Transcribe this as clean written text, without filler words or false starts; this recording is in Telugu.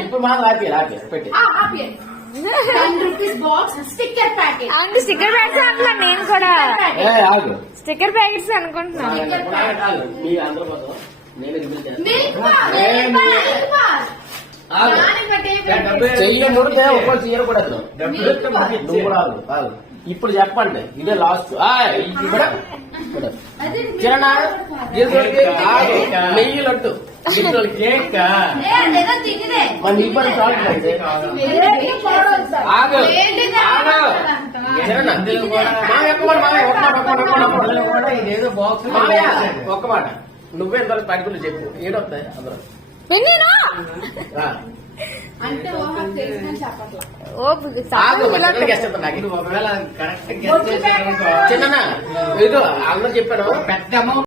ఇప్పుడు మాత్రం ఆపి పెట్టి స్టిక్కర్ ప్యాకెట్ అవును స్టిక్కర్ ప్యాకెట్స్ అనుకున్నా నేను కూడా స్టిక్కర్ ప్యాకెట్స్ అనుకుంటున్నాను. చెయ్యి ముడితే ఒక్కరు చేయకూడదు. నువ్వు కూడా ఇప్పుడు చెప్పండి ఇదే లాస్ట్. కిరణా నెయ్యి లడ్డు కేక్ మన ఇబ్బంది చాలండి. ఒక్క మాట నువ్వే ఎంత పట్టుకుని చెప్పు ఏడొస్తాయి అందరూ చిన్న ఇదో అందరూ చెప్పాను పెద్ద